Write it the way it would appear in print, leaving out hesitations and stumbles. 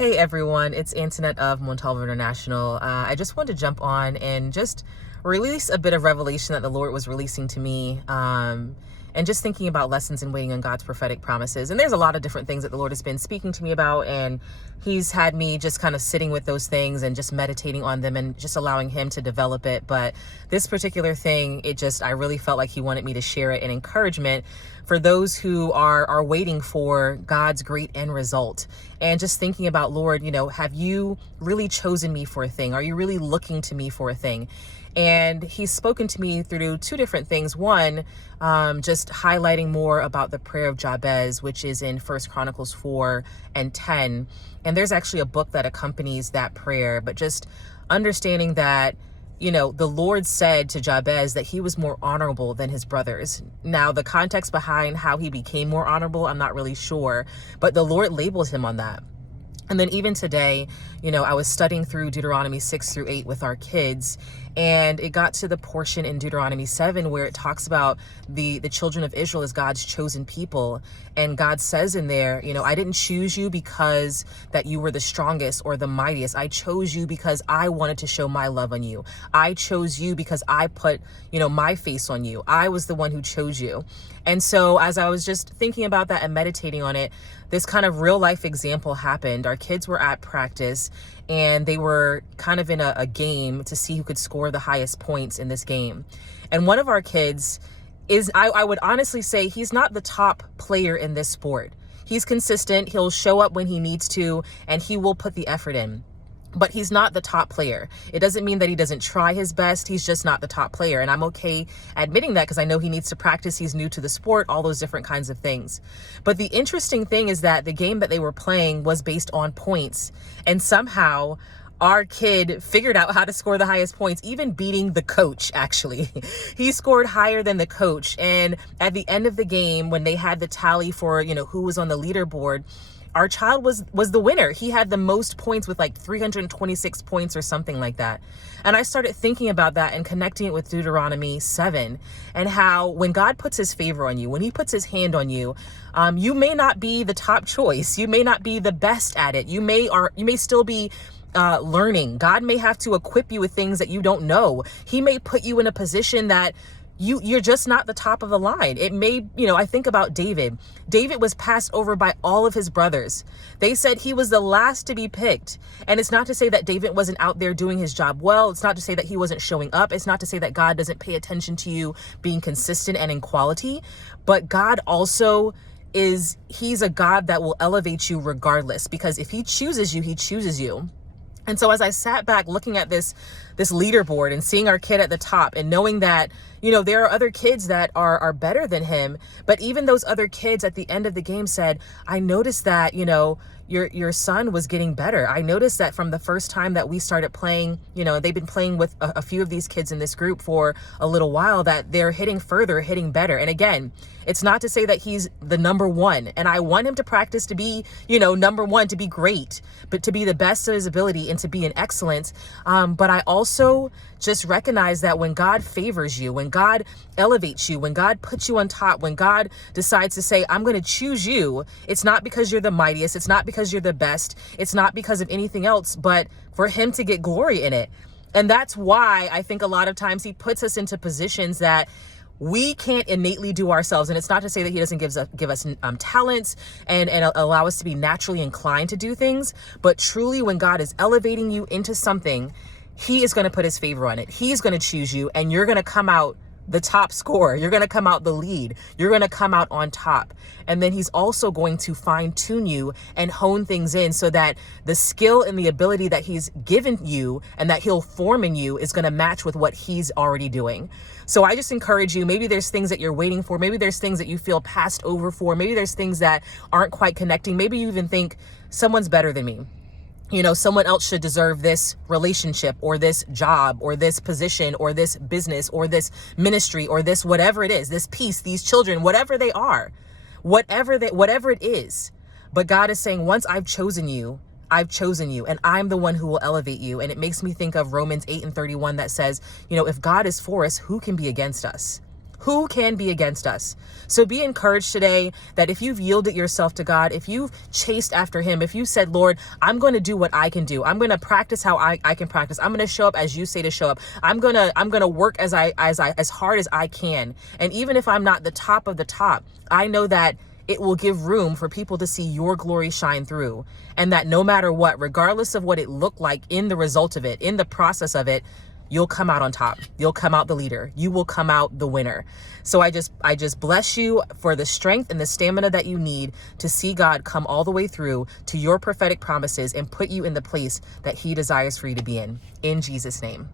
Hey everyone, it's Antoinette of Montalvo International. I just wanted to jump on and just release a bit of revelation that the Lord was releasing to me, and just thinking about lessons in waiting on God's prophetic promises. And there's a lot of different things that the Lord has been speaking to me about, and He's had me just kind of sitting with those things and just meditating on them and just allowing Him to develop it. But this particular thing, I really felt like He wanted me to share it in encouragement for those who are waiting for God's great end result. And just thinking about, Lord, have you really chosen me for a thing? Are you really looking to me for a thing? And He's spoken to me through two different things. One, just highlighting more about the prayer of Jabez, which is in 1 Chronicles 4 and 10. And there's actually a book that accompanies that prayer, but just understanding that, the Lord said to Jabez that he was more honorable than his brothers. Now, the context behind how he became more honorable, I'm not really sure, but the Lord labeled him on that. And then even today, I was studying through Deuteronomy 6 through 8 with our kids, and it got to the portion in Deuteronomy 7 where it talks about the children of Israel as God's chosen people. And God says in there, I didn't choose you because that you were the strongest or the mightiest. I chose you because I wanted to show my love on you. I chose you because I put, my face on you. I was the one who chose you. And so as I was just thinking about that and meditating on it, this kind of real life example happened. Our kids were at practice and they were kind of in a game to see who could score the highest points in this game. And one of our kids is, I would honestly say, he's not the top player in this sport. He's consistent. He'll show up when he needs to, and he will put the effort in. But he's not the top player. It doesn't mean that he doesn't try his best. He's just not the top player. And I'm okay admitting that because I know he needs to practice. He's new to the sport, all those different kinds of things. But the interesting thing is that the game that they were playing was based on points. And somehow our kid figured out how to score the highest points, even beating the coach, actually. He scored higher than the coach. And at the end of the game, when they had the tally for, who was on the leaderboard, our child was the winner. He had the most points with like 326 points or something like that. And I started thinking about that and connecting it with Deuteronomy 7 and how when God puts His favor on you, when He puts His hand on you, you may not be the top choice. You may not be the best at it. You may still be learning. God may have to equip you with things that you don't know. He may put you in a position that you're just not the top of the line. It may, I think about David. David was passed over by all of his brothers. They said he was the last to be picked. And it's not to say that David wasn't out there doing his job well. It's not to say that he wasn't showing up. It's not to say that God doesn't pay attention to you being consistent and in quality. But God also He's a God that will elevate you regardless, because if He chooses you, He chooses you. And so as I sat back looking at this leaderboard and seeing our kid at the top and knowing that, there are other kids that are better than him, but even those other kids at the end of the game said, I noticed that, your son was getting better. I noticed that from the first time that we started playing, they've been playing with a few of these kids in this group for a little while, that they're hitting further, hitting better. And again, it's not to say that he's the number one. And I want him to practice to be, number one, to be great, but to be the best of his ability and to be an excellence. But I also just recognize that when God favors you, when God elevates you, when God puts you on top, when God decides to say, I'm going to choose you, it's not because you're the mightiest. It's not because you're the best. It's not because of anything else, but for Him to get glory in it. And that's why I think a lot of times He puts us into positions that we can't innately do ourselves. And it's not to say that He doesn't give us talents and allow us to be naturally inclined to do things. But truly, when God is elevating you into something, He is going to put His favor on it. He's going to choose you, and you're going to come out the top scorer. You're going to come out the lead. You're going to come out on top. And then He's also going to fine tune you and hone things in so that the skill and the ability that He's given you and that He'll form in you is going to match with what He's already doing. So I just encourage you, maybe there's things that you're waiting for. Maybe there's things that you feel passed over for. Maybe there's things that aren't quite connecting. Maybe you even think someone's better than me. Someone else should deserve this relationship or this job or this position or this business or this ministry or this, whatever it is, this peace, these children, whatever they are, whatever it is. But God is saying, once I've chosen you, and I'm the one who will elevate you. And it makes me think of Romans 8:31 that says, if God is for us, who can be against us? Who can be against us? So be encouraged today that if you've yielded yourself to God, if you've chased after him, if you said, Lord, I'm going to do what I can do. I'm going to practice how I can practice. I'm going to show up as you say to show up. I'm going to work as hard as I can. And even if I'm not the top of the top, I know that it will give room for people to see your glory shine through. And that no matter what, regardless of what it looked like in the result of it, in the process of it, you'll come out on top. You'll come out the leader. You will come out the winner. So I just bless you for the strength and the stamina that you need to see God come all the way through to your prophetic promises and put you in the place that he desires for you to be in Jesus' name.